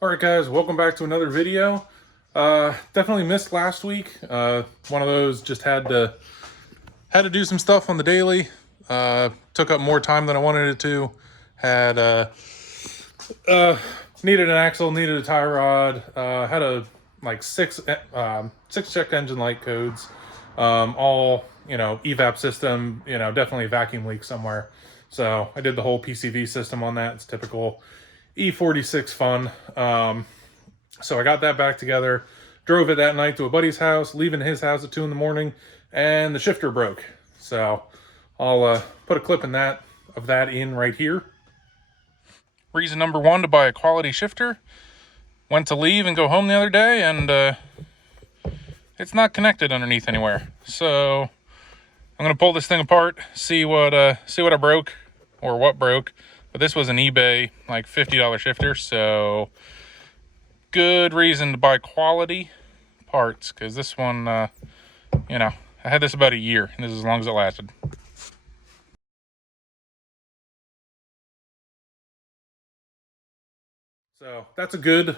All right, guys, welcome back to another video. Definitely missed last week. One of those, just had to do some stuff on the daily. Took up more time than I wanted it to. Had needed an axle, needed a tie rod. Had a like six check engine light codes. All evap system. Definitely a vacuum leak somewhere. So I did the whole PCV system on that. It's typical E46 fun. So I got that back together, drove it that night to a buddy's house, leaving his house at 2 in the morning, and the shifter broke. So I'll put a clip of that in right here. Reason number one to buy a quality shifter. Went to leave and go home the other day, and it's not connected underneath anywhere. So I'm gonna pull this thing apart, see what I broke or what broke. But this was an eBay like $50 shifter, so good reason to buy quality parts, because this one, I had this about a year, and this is as long as it lasted. So that's a good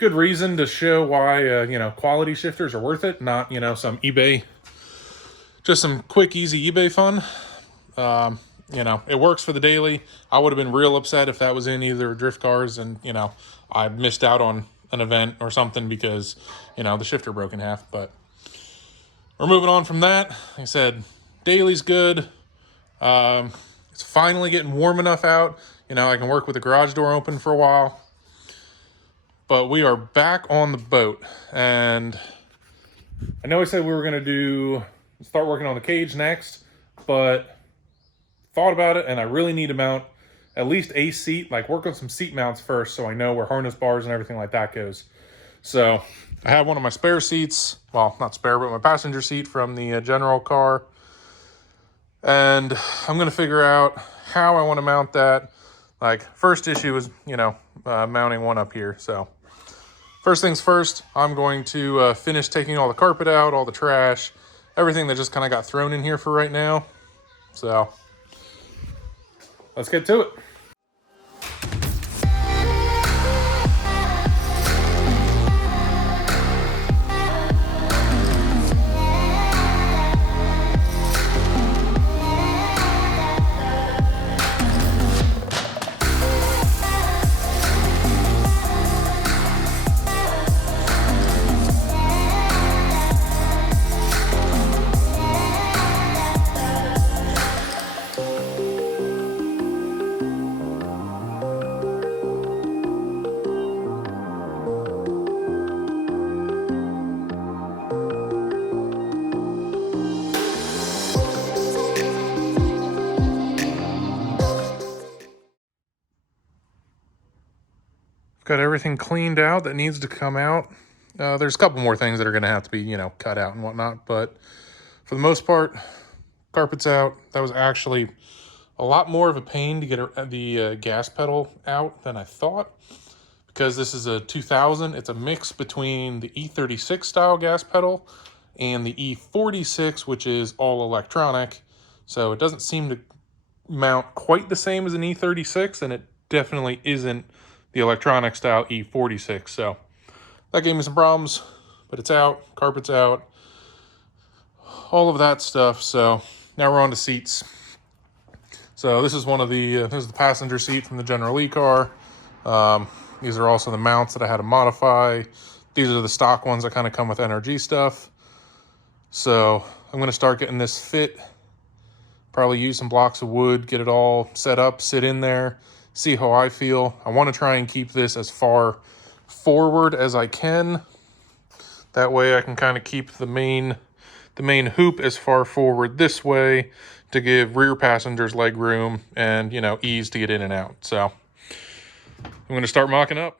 reason to show why, quality shifters are worth it, not, some eBay, just some quick, easy eBay fun. It works for the daily. I would have been real upset if that was in either drift cars and, I missed out on an event or something because, the shifter broke in half. But we're moving on from that. Like I said, daily's good. It's finally getting warm enough out. I can work with the garage door open for a while. But we are back on the boat. And I know I said we were going to start working on the cage next, but thought about it, and I really need to mount at least a seat, like work on some seat mounts first so I know where harness bars and everything like that goes. So I have one of my spare seats, well, not spare, but my passenger seat from the general car. And I'm going to figure out how I want to mount that. Like, first issue is, mounting one up here. So first things first, I'm going to finish taking all the carpet out, all the trash, everything that just kind of got thrown in here for right now. So let's get to it. Got everything cleaned out that needs to come out. There's a couple more things that are going to have to be, cut out and whatnot. But for the most part, carpet's out. That was actually a lot more of a pain to get the gas pedal out than I thought. Because this is a 2000. It's a mix between the E36 style gas pedal and the E46, which is all electronic. So it doesn't seem to mount quite the same as an E36, and it definitely isn't the electronic style E46. So that gave me some problems, but it's out, carpet's out, all of that stuff. So now we're on to seats. So this is this is the passenger seat from the General Lee car. These are also the mounts that I had to modify. These are the stock ones that kind of come with NRG stuff. So I'm going to start getting this fit. Probably use some blocks of wood, get it all set up, sit in there, see how I feel. I want to try and keep this as far forward as I can. That way I can kind of keep the main hoop as far forward this way to give rear passengers leg room and, ease to get in and out. So I'm going to start mocking up.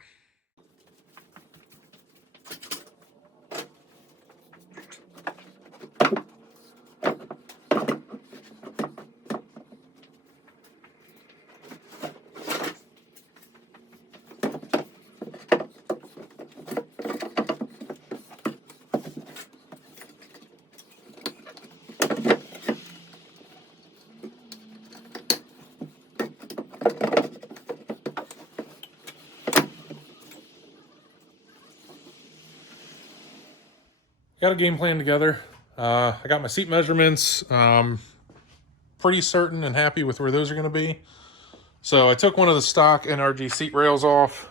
got a game plan together. I got my seat measurements. Pretty certain and happy with where those are going to be. So I took one of the stock NRG seat rails off.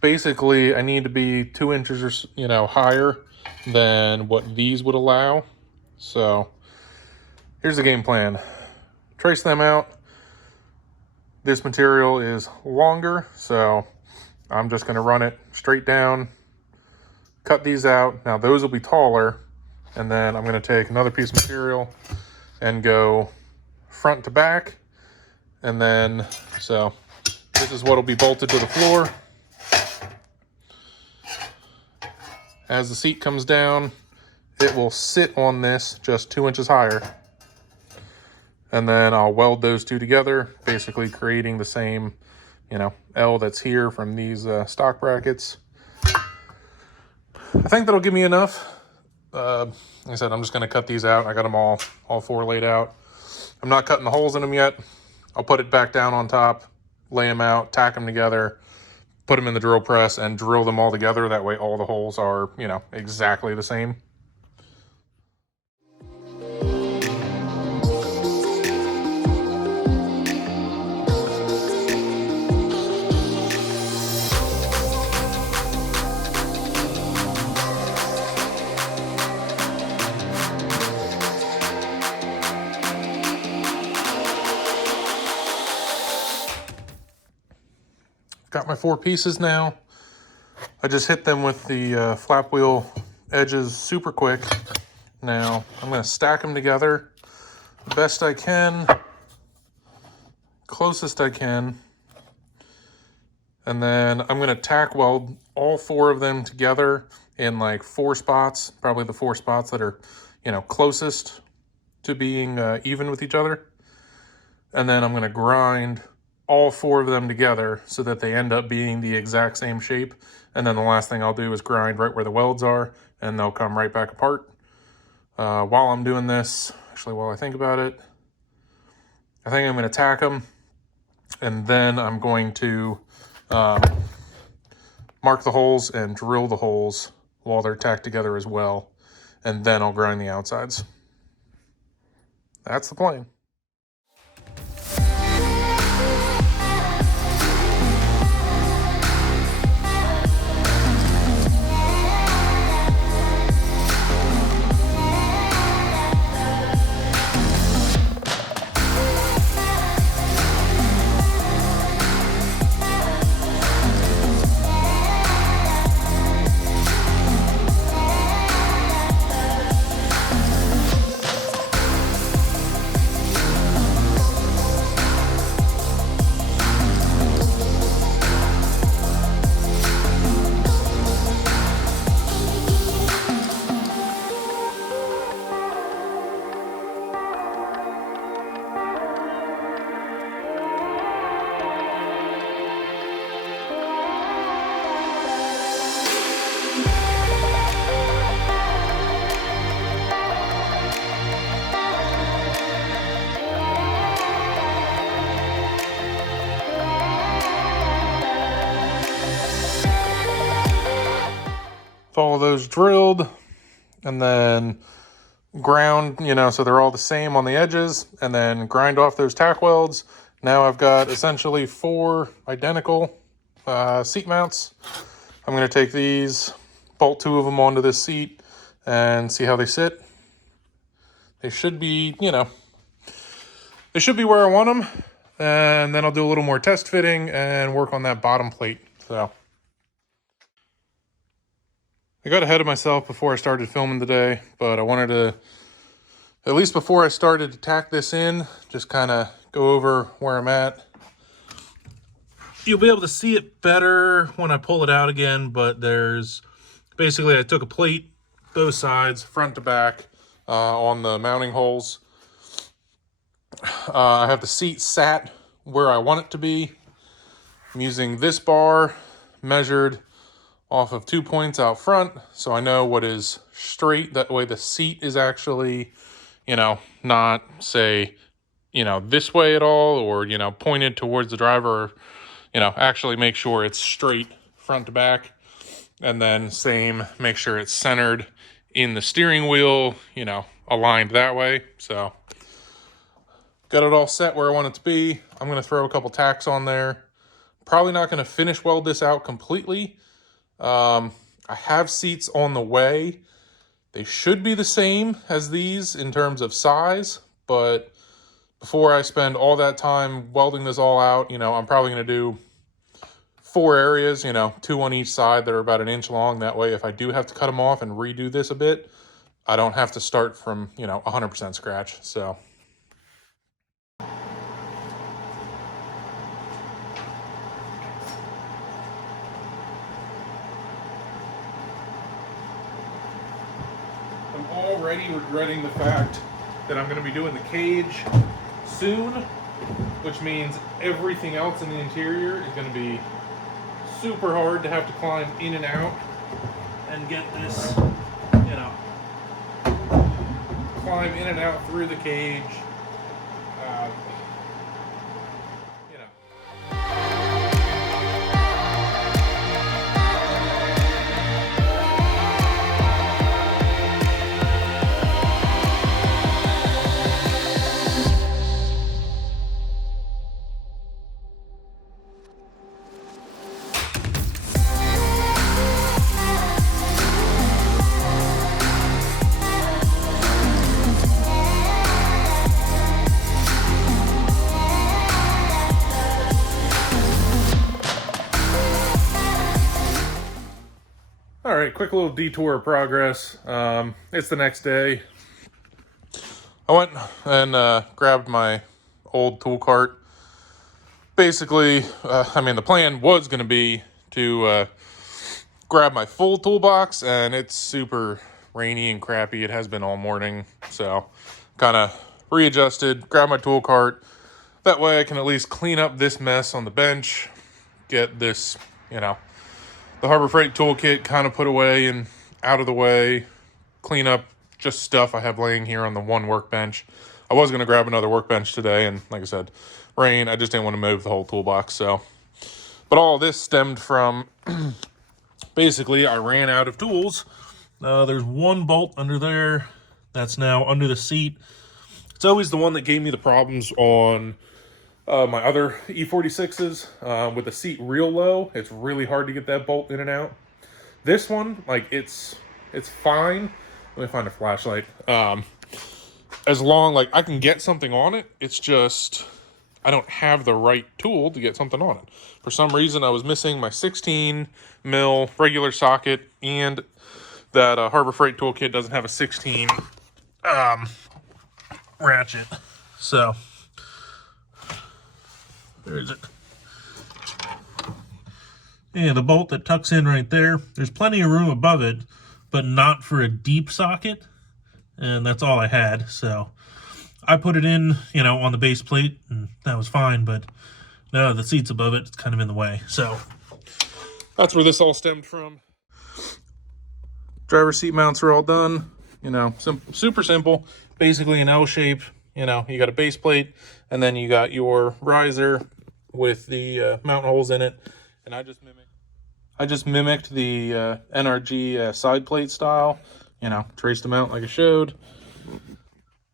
Basically, I need to be 2 inches or higher than what these would allow. So here's the game plan. Trace them out. This material is longer, so I'm just going to run it straight down, cut these out. Now those will be taller, and then I'm going to take another piece of material and go front to back. And then, so this is what will be bolted to the floor. As the seat comes down, it will sit on this just 2 inches higher. And then I'll weld those two together, basically creating the same, L that's here from these stock brackets. I think that'll give me enough. Like I said, I'm just going to cut these out. I got them all 4 laid out. I'm not cutting the holes in them yet. I'll put it back down on top, lay them out, tack them together, put them in the drill press, and drill them all together. That way all the holes are, exactly the same. Got my 4 pieces now. I just hit them with the flap wheel edges super quick. Now I'm going to stack them together the best I can, closest I can, and then I'm going to tack weld all 4 of them together in like 4 spots, probably the 4 spots that are, closest to being even with each other. And then I'm going to grind all 4 of them together so that they end up being the exact same shape. And then the last thing I'll do is grind right where the welds are, and they'll come right back apart. While I'm doing this, actually while I think about it, I think I'm going to tack them, and then I'm going to mark the holes and drill the holes while they're tacked together as well. And then I'll grind the outsides. That's the plan. All of those drilled and then ground, so they're all the same on the edges, and then grind off those tack welds. Now I've got essentially 4 identical seat mounts. I'm going to take these, bolt 2 of them onto this seat, and see how they sit. They should be, they should be where I want them. And then I'll do a little more test fitting and work on that bottom plate. So I got ahead of myself before I started filming today, but I wanted to, at least before I started to tack this in, just kind of go over where I'm at. You'll be able to see it better when I pull it out again, but there's, basically I took a plate, both sides, front to back, on the mounting holes. I have the seat sat where I want it to be. I'm using this bar measured off of 2 points out front, so I know what is straight. That way the seat is actually, not, say, this way at all, or, pointed towards the driver, actually make sure it's straight front to back. And then same, make sure it's centered in the steering wheel, you know, aligned that way. So got it all set where I want it to be. I'm going to throw a couple tacks on there. Probably not going to finish weld this out completely. I have seats on the way. They should be the same as these in terms of size, but before I spend all that time welding this all out, you know, I'm probably going to do 4 areas, you know, 2 on each side that are about 1 inch long. That way, if I do have to cut them off and redo this a bit, I don't have to start from, you know, 100% scratch. So I'm already regretting the fact that I'm going to be doing the cage soon, which means everything else in the interior is going to be super hard to have to climb in and out and get this, you know, climb in and out through the cage. You know. All right, quick little detour of progress. It's the next day. I went and grabbed my old tool cart. Basically, I mean, the plan was going to be to grab my full toolbox, and it's super rainy and crappy. It has been all morning, so kind of readjusted, grab my tool cart. That way I can at least clean up this mess on the bench, get this, you know, the Harbor Freight toolkit kind of put away and out of the way, clean up just stuff I have laying here on the one workbench. I was going to grab another workbench today, and like I said, rain, I just didn't want to move the whole toolbox. So, but all of this stemmed from, basically, I ran out of tools. There's one bolt under there that's now under the seat. It's always the one that gave me the problems on my other E46s, with the seat real low. It's really hard to get that bolt in and out. This one, like, it's fine. Let me find a flashlight. As long, like, I can get something on it, it's just I don't have the right tool to get something on it. For some reason, I was missing my 16 mil regular socket, and that Harbor Freight toolkit doesn't have a 16 ratchet. So where is it? Yeah, the bolt that tucks in right there. There's plenty of room above it, but not for a deep socket. And that's all I had. So I put it in, you know, on the base plate, and that was fine. But no, the seat's above it. It's kind of in the way. So that's where this all stemmed from. Driver seat mounts are all done. You know, super simple. Basically an L shape. You know, you got a base plate, and then you got your riser with the mount holes in it. And I just mimicked the NRG side plate style. You know, traced them out like I showed.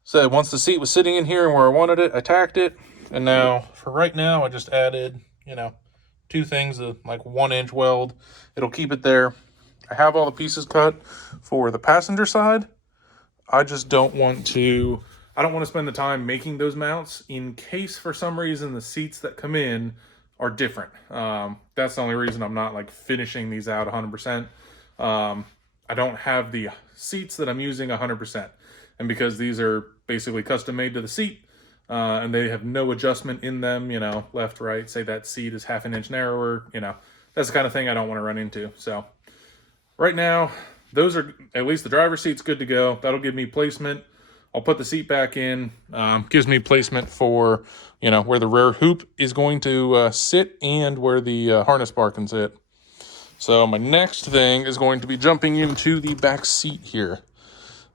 So once the seat was sitting in here where I wanted it, I tacked it. And now, for right now, I just added, you know, 2 things of like 1-inch weld. It'll keep it there. I have all the pieces cut for the passenger side. I just don't want to, I don't want to spend the time making those mounts in case for some reason the seats that come in are different. That's the only reason I'm not like finishing these out 100%. I don't have the seats that I'm using 100%. And because these are basically custom made to the seat, and they have no adjustment in them, you know, left, right, say that seat is 1/2 inch narrower, you know, that's the kind of thing I don't want to run into. So right now, those are, at least the driver's seat's good to go. That'll give me placement. I'll put the seat back in. Gives me placement for, you know, where the rear hoop is going to sit and where the harness bar can sit. So my next thing is going to be jumping into the back seat here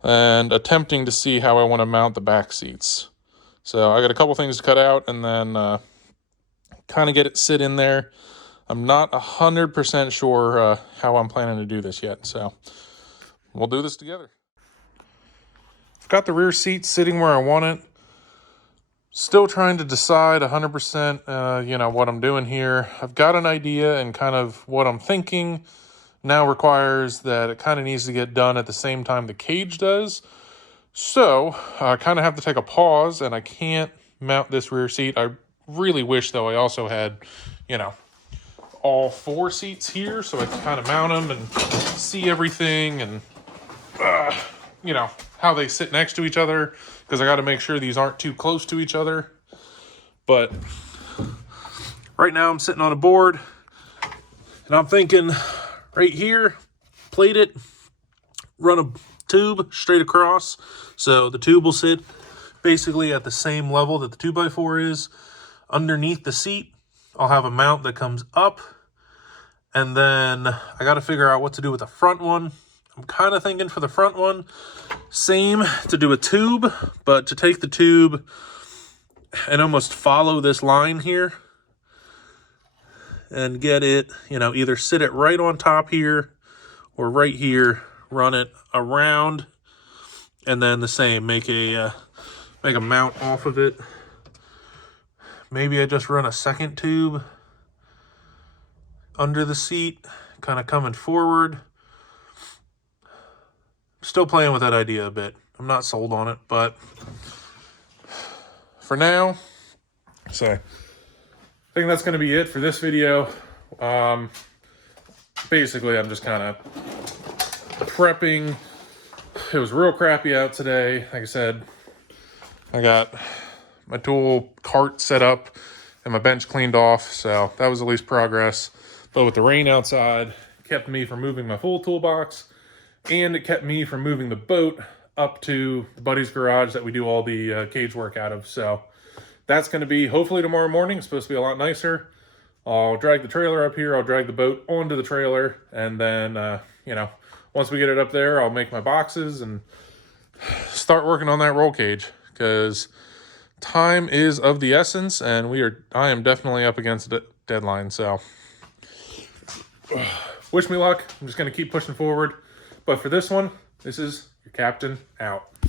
and attempting to see how I want to mount the back seats. So I got a couple things to cut out and then kind of get it sit in there. I'm not 100% sure how I'm planning to do this yet, so we'll do this together. I've got the rear seat sitting where I want it. Still trying to decide 100%, you know, what I'm doing here. I've got an idea, and kind of what I'm thinking now requires that it kind of needs to get done at the same time the cage does. So I kind of have to take a pause, and I can't mount this rear seat. I really wish, though, I also had, you know, all 4 seats here so I can kind of mount them and see everything, and you know, how they sit next to each other, because I got to make sure these aren't too close to each other. But right now I'm sitting on a board, and I'm thinking right here, plate it, run a tube straight across, so the tube will sit basically at the same level that the 2x4 is. Underneath the seat, I'll have a mount that comes up, and then I got to figure out what to do with the front one. I'm kind of thinking for the front one, same, to do a tube, but to take the tube and almost follow this line here and get it, you know, either sit it right on top here or right here, run it around, and then the same, make a mount off of it. Maybe I just run a second tube under the seat, kind of coming forward. Still playing with that idea a bit. I'm not sold on it, but for now, so I think that's going to be it for this video. Basically, I'm just kind of prepping. It was real crappy out today. Like I said, I got my tool cart set up and my bench cleaned off, so that was at least progress. But with the rain outside, it kept me from moving my full toolbox, and it kept me from moving the boat up to the buddy's garage that we do all the cage work out of. So that's going to be hopefully tomorrow morning. It's supposed to be a lot nicer. I'll drag the trailer up here. I'll drag the boat onto the trailer. And then, you know, once we get it up there, I'll make my boxes and start working on that roll cage, because time is of the essence, and I am definitely up against a deadline. So wish me luck. I'm just going to keep pushing forward. But for this one, this is your captain out.